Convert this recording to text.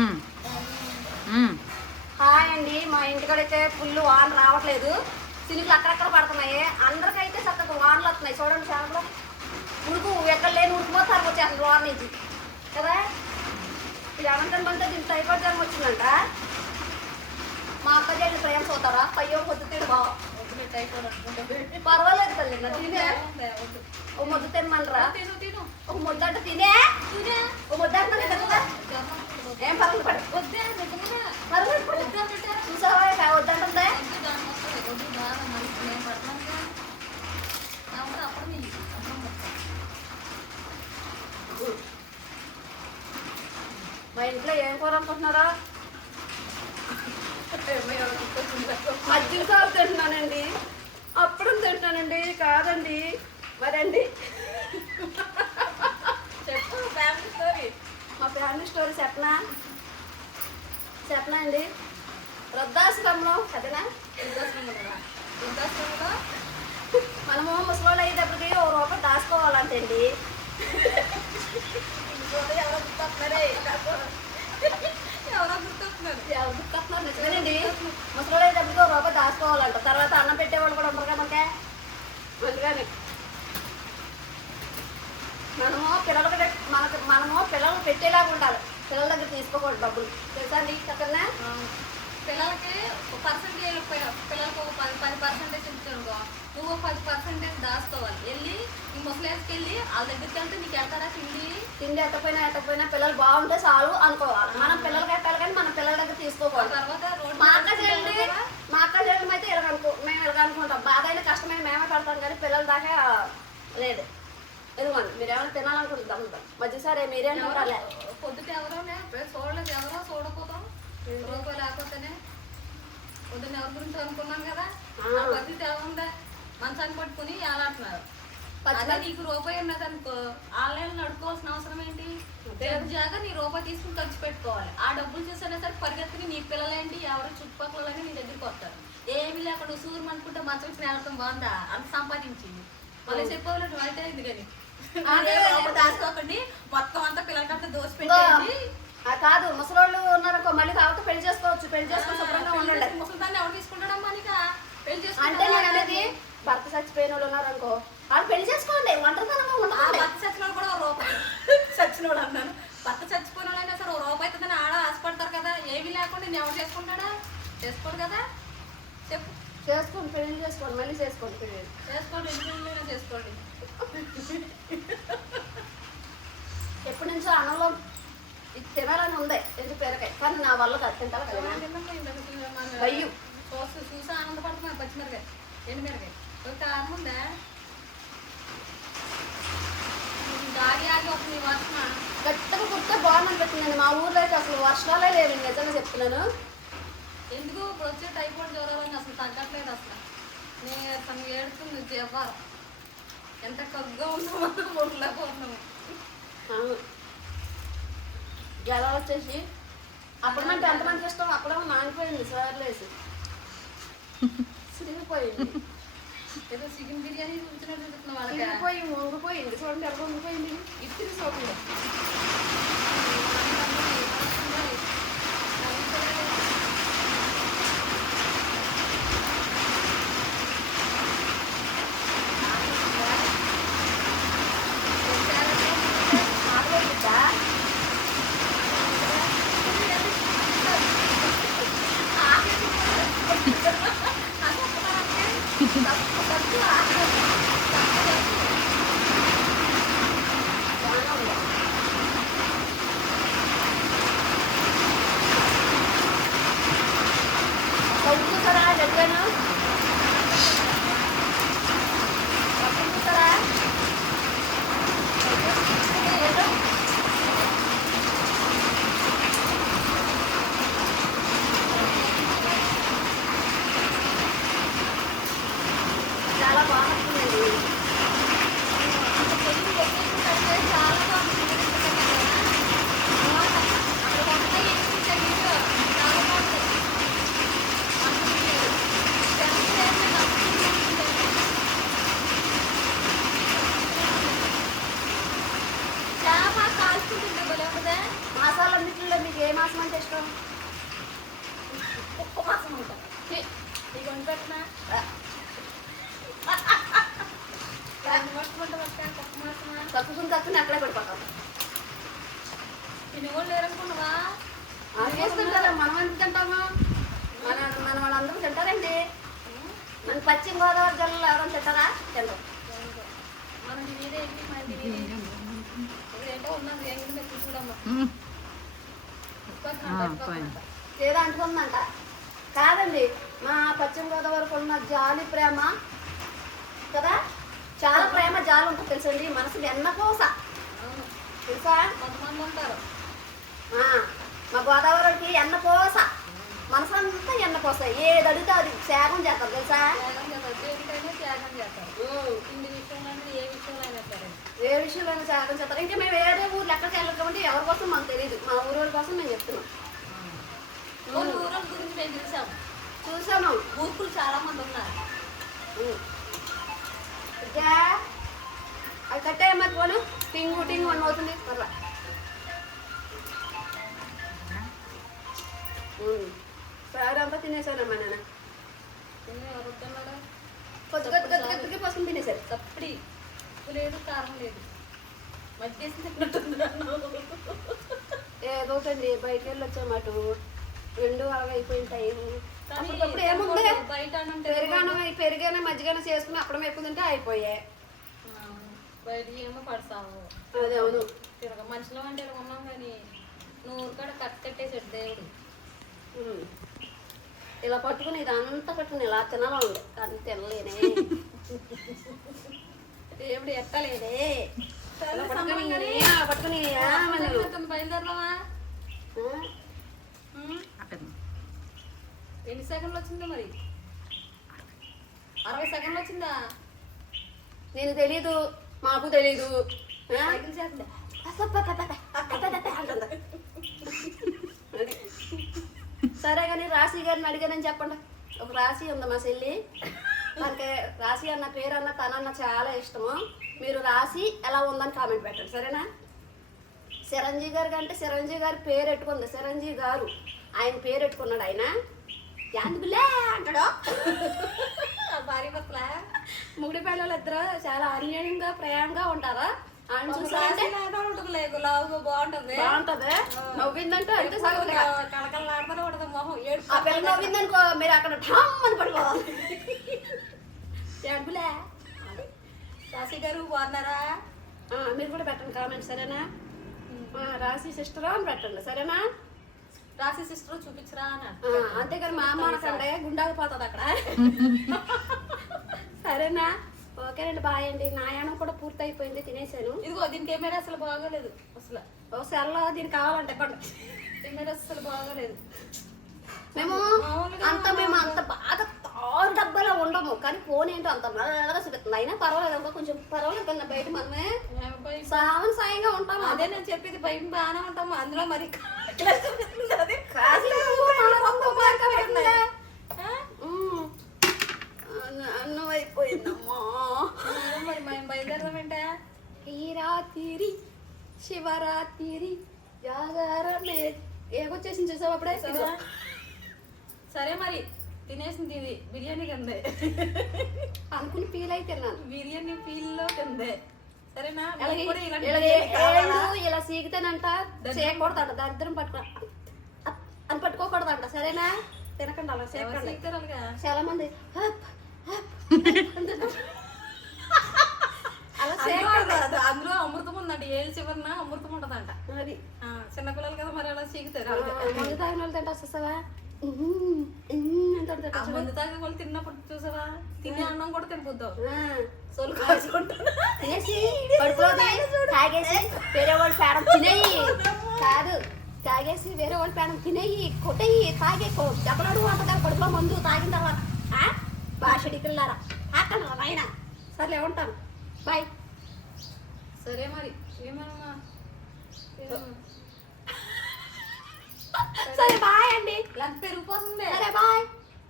ఉమ్. ఉమ్. Hi అండి మా ఇంటికాడైతే full van రావట్లేదు. సినుకులు అక్కడక్కడ పడుతున్నాయి. అందరికైతే చక్కగా వానలు వస్తున్నాయి. చూడండి చాలా ఉడుకు ఎక్కడ లేని ఉడికిపోతారు వచ్చేస్తుంది వాన నుంచి. కదా? ఇది అనంతం బంతే దీనికి టైఫాయిడ్ జ్వరం వచ్చిందంట. మా అక్క చెల్లి ప్రేమ చూతారా పయ్యో పొద్దు తిడు బావ. పర్వాలేదు తల్లి తినే. ఓ ముద్ద తినమనరా? ఒక ముద్ద అంటే తినే. ఓ ముద్ద అంటే తినదా ఏం పడు. చూసావా? ఇక మా ఇంట్లో ఏం కూర అనుకుంటున్నారా? మజ్జిగ సారు తింటున్నానండి. అప్పుడు తింటున్నానండి. కాదండి. మరండి చెప్పు ఫ్యామిలీ స్టోరీ మా ఫ్యామిలీ స్టోరీ చెప్పనా చెప్పనా అండి? వృద్ధాశ్రమంలో కదనా వృద్ధాశ్రమంలో మనము ముసలోళ్ళు అయ్యేటప్పటికి ఓ రూపాయి దాచుకోవాలంటే అండి. ఇంకోటి ఎవరో గుర్తొస్తున్నారే? ఎవరో గుర్తొస్తున్నారు? ఎవరు గుర్తొస్తున్నారు? నిజమేనండి. ముసలోళ్ళు అయ్యేటప్పటికి ఓ రూపాయి దాచుకోవాలంట. తర్వాత అన్నం పెట్టేవాళ్ళు కూడా ఉంటారు కదా మనకే. అందుకని. మనము పిల్లలకి మనకు మనము పిల్లలు పెట్టేలాగా ఉండాలి. పిల్లల దగ్గర తీసుకోకూడదు డబ్బులు. తెలుసా అండి చక్కగా? పిల్లలకి ఒక పర్సెంటేజ్ పిల్లలకి ఒక పది పది పర్సెంటేజ్ ఇచ్చానుకో నువ్వు ఒక పది పర్సెంటేజ్ దాచుకోవాలి. వెళ్ళి ఈ ముసలేసుకి వెళ్ళి వాళ్ళ దగ్గరికి వెళ్తే నీకు వెళ్తారా తిండి? తిండి ఎట్టపోయినా ఎట్టపోయినా పిల్లలు బాగుంటే చాలు అనుకోవాలి. మనం పిల్లలకి ఎట్టాలి కానీ మన పిల్లల దగ్గర తీసుకోకూడదు. తర్వాత మా అక్క చేయండి? మా అక్క చేయడం అయితే ఇలాగ అనుకో మేము ఇలాగ అనుకుంటాం. బాధ అయినా కష్టమైన మేమే పడతాం కానీ పిల్లల దాకా లేదు. ఏమైనా తినాలనుకుంటాం మధ్యసారి మీరేం ఎవరోనే చూడలేదు ఎవరో చూడకపోతాం రూపాయి లేకపోతేనే పొద్దున్న ఎవరి గురించి అనుకున్నాం కదా ఆ. ఆ పరిస్థితి ఏముందా మంచాన్ని పట్టుకుని ఏలాడుతున్నారు పచ్చి అదే నీకు రూపాయి ఉన్నది అనుకో ఆన్లైన్ నడుకోవాల్సిన అవసరం ఏంటి జాగా నీ రూపాయి తీసుకుని ఖర్చు పెట్టుకోవాలి ఆ డబ్బులు చూసినా సరే పరిగెత్తుకుని నీ పిల్లలేంటి ఎవరు చుట్టుపక్కల నీ దగ్గరికి వస్తారు ఏమి లేకుండా సూర్యం అనుకుంటే మంచం నేలతం బాగుందా అంత సంపాదించి మళ్ళీ చెప్పవాలి అయితే ఇది కానీ దాచుకోకండి మొత్తం అంతా పిల్లలకంతా దోసి పెట్టేయండి ఆ కాదు ముసలోళ్ళు ఉన్నారనుకో మళ్ళీ కాకపోతే పెళ్ళి చేసుకోవచ్చు. పెళ్ళి చేసుకుని శుభ్రంగా ఉండండి. ముసలిదాన్ని ఎవరు తీసుకుంటాడమ్మా నీకు? పెళ్ళి అంటే నేను అనేది? భర్త చచ్చిపోయిన వాళ్ళు ఉన్నారనుకో వాళ్ళు పెళ్ళి చేసుకోండి ఒంటరితనంగా ఉండకండి. భర్త చచ్చిన వాడు కూడా ఓ రూపాయి చచ్చినోడు అన్నాను. భర్త చచ్చిపోయిన వాళ్ళైనా సరే ఓ రూపాయి అవుతుందని ఆడ ఆశపడతారు కదా ఏమీ లేకుండా నేను ఎవరు చేసుకుంటాడా? చేసుకోడు కదా. చెప్పు. చేసుకోండి పెళ్ళి చేసుకోండి మళ్ళీ చేసుకోండి పెళ్ళి. చేసుకోండి ఎందుకు చేసుకోండి. ఎప్పటి నుంచో అన్నంలో ఇది తినాలని ఉంది ఎందుకు పేరకాయ కానీ నా వల్ల కాదు కదా. అయ్యో. చూసి చూసి ఆనందపడుతున్నాను పచ్చిమిరకాయ ఎండు మిరకాయ కారం ఉందా? గట్టిగా కుడితే బాగుంది పెట్టిందండి. మా ఊర్లో అయితే అసలు వర్షాలే లేవు నిజంగా చెప్తున్నాను. ఎందుకు? ఇప్పుడు వచ్చే టైఫాయిడ్ జ్వరాలని అసలు తగ్గట్లేదు అసలు. నేను తను ఏడుతుంది జీవారు ఎంత కగ్గా ఉన్నామో ఉండలేకపోతున్నాము జలాలు వచ్చేసి అప్పుడు నాకు ఎంతమంది ఇష్టం? అప్పుడేమో నానిపోయింది సార్లేసి సిరిగిపోయింది. ఏదో చికెన్ బిర్యానీ చూసినట్టు చూస్తున్నాం వాళ్ళకి. సిరిగిపోయి వంగిపోయింది చూడండి ఎలా వంగిపోయింది ఇప్పుడు చూడండి మాసాలన్నింటిలో మీకు ఏ మాసం అంటే ఇష్టం? ఉప్పు మాసం ఉంటా నీకు వండి పెట్టినా? మాసమా తప్పుకుని తప్పుని అక్కడే పడిపోతాం తినే వాళ్ళు లేరనుకున్నావా చేస్తుంటారా మనం ఎందుకు తింటాము మన మన వాళ్ళందరూ తింటారండి మన పశ్చిమ గోదావరి జిల్లాలో ఎవరైనా తింటారా తింటారు మనం తినేది ఏంటి తినేది ఇదేంటో ఉన్నది ఎంగిలి మెత్తి చూడమ్మా అంటుకుందంట. కాదండి మా పశ్చిమ గోదావరికి ఉన్న జాలి ప్రేమ కదా? చాలా ప్రేమ జాలి ఉంటుంది తెలుసండి. మనసు వెన్నపోస అవును తెలుసా? కొంతమంది ఉంటారు మా గోదావరికి ఎన్నపోస అంతా ఎన్నపోస ఏది అడిగితే అది త్యాగం చేస్తారు తెలుసా? ఏ విషయంలో త్యాగం చేస్తారు. ఇంకా మేము వేరే ఊర్లు ఎక్కడికి వెళ్ళకపోతే ఎవరి కోసం మాకు తెలియదు మా ఊరు వాళ్ళ కోసం మేము చెప్తున్నాం. కొన్ని ఊళ్ళ గురించి మేము చూసాము చూసాము. ఊరుకులు చాలా మంది ఉన్నారు. అది కట్టే మరి పోను. టింగు టింగు అని అవుతుంది. పర్వా సార్ అంతా తినేసానమ్మా నాన్న? కొద్ది కొద్ది తినేసారు. ఉప్పు లేదు కారం లేదు. ఏదో బయటికి వెళ్ళి వచ్చామాట రెండు అలాగ అయిపోయిన టైం అప్పటికప్పుడు ఏముంది? పెరుగాను పెరుగాను మజ్జిగాను చేసుకుని అప్పుడు ఎక్కువ తింటే అయిపోయాయి బయట ఏమో పడతావు. అదే అవును. తిరగ మనుషులు అంటే ఇలా ఉన్నాం కానీ ఊరికాడ కట్ కట్టేసాడు దేవుడు. ఇలా పట్టుకుని ఇదంతా పట్టుకుని ఇలా తినాలండి కానీ తినలేనే. దేవుడు ఇలా పట్టుకుని పట్టుకుని బయలుదేరదామా? ఎన్ని సెకండ్లు వచ్చిందా మరి? అరవై సెకండ్లు వచ్చిందా? నేను తెలీదు మాకు తెలీదు. సరే కానీ రాశి గారిని అడిగానని చెప్పండి. ఒక రాశి ఉంది మా చెల్లి. మనకి రాశి అన్న పేరు అన్న తనన్న చాలా ఇష్టము. మీరు రాశి ఎలా ఉందని కామెంట్ పెట్టండి సరేనా? చిరంజీవి గారి కంటే చిరంజీవి గారి పేరు పెట్టుకుంది చిరంజీవి గారు. ఆయన పేరు పెట్టుకున్నాడు ఆయన? అంటాడు భార్య భర్తల ముగ్గుడి పిల్లలు ఇద్దరు చాలా అన్యోన్యంగా ప్రేమగా ఉంటారా ఆయన చూసారంటే ఉంటుంది గులాబు బాగుంటుంది బాగుంటది నవ్విందంటే అంతే సగం కళకళలాడుతూనే ఉంటుంది మొహం ఏడు ఆ పిల్ల నవ్విందనుకో మీరు అక్కడ ఠమ్ అని పడిపోవాలి ఏడుపులే రాశి గారు బాగున్నారా మీరు కూడా పెట్టండి కామెంట్ సరేనా రాశి సిస్టర్ అని పెట్టండి సరేనా రాశి సిస్టర్ చూపించరా అన్నాడు ఆ, అంతేగాని మా అమ్మ అనకండి గుండాగిపోతుంది అక్కడ. సరేనా? ఓకేనండి బాయ్ అండి. నాయానం కూడా పూర్తి అయిపోయింది తినేసాను. ఇదిగో దీని కెమెరా అసలు బాగోలేదు అసలు. ఒక సెల్లో దీనికి కావాలంటే ఇవ్వండి కెమెరా అసలు బాగోలేదు. మేము అంత మేము అంత బాగా తారు డబ్బాలో ఉండము. కానీ ఫోన్ ఏంటో అంత నల్లగా చూపిస్తుంది. అయినా పర్వాలేదు ఇంకా కొంచెం పర్వాలేదు కదా బయట మనమే సావన్ సాయంగా ఉంటాము అదే నేను చెప్పేది బయట బాగానే ఉంటాము. అందులో మరి అన్న- అయిపోయిందమ్మా మరి మేము బయలుదేరదామంటే ఈ రాత్రి శివరాత్రి జాగారమే. ఏకొచ్చేసింది చూసావు అప్పుడే. సరే మరి తినేసింది ఇది బిర్యానీ కిందే. అనుకుని ఫీల్ అయితే బిర్యానీ ఫీల్లో కిందే. సరేనా? ఇలా సీకితేనంట చేయకూడదంట దరిద్రం పట్టుకో అని పట్టుకోకూడదంట సరేనా? తినకండి అలా సేకండి? చాలా మంది. అలా అది- అందులో అమృతం ఉందంట ఏళ్ళు చివరిన అమృతం ఉంటదంట అది. ఆ, చిన్నపిల్లలు కదా మరి అలా. మందు తాగిన వాళ్ళు తింటా మందు తాగే వాళ్ళు తిన్నప్పుడు చూసావా? తినే అన్నం కూడా తినిపోద్దాం. సొలు తాగేసి వేరే వాళ్ళ పేడం తినేయి. కాదు తాగేసి వేరే వాళ్ళ పేడం తినేయి కొట్టేయి తాగే దెబ్బలాడు అంతగా కడుపులో మందు తాగిన తర్వాత? భాషడికిల్లారా ఆకండి నాయన. సర్లే ఉంటాను. బాయ్. సరే మరి ఏమన్నా సరే బాయ్ అండి. లంచ్ పెరిగిపోతుంది. సరే బాయ్.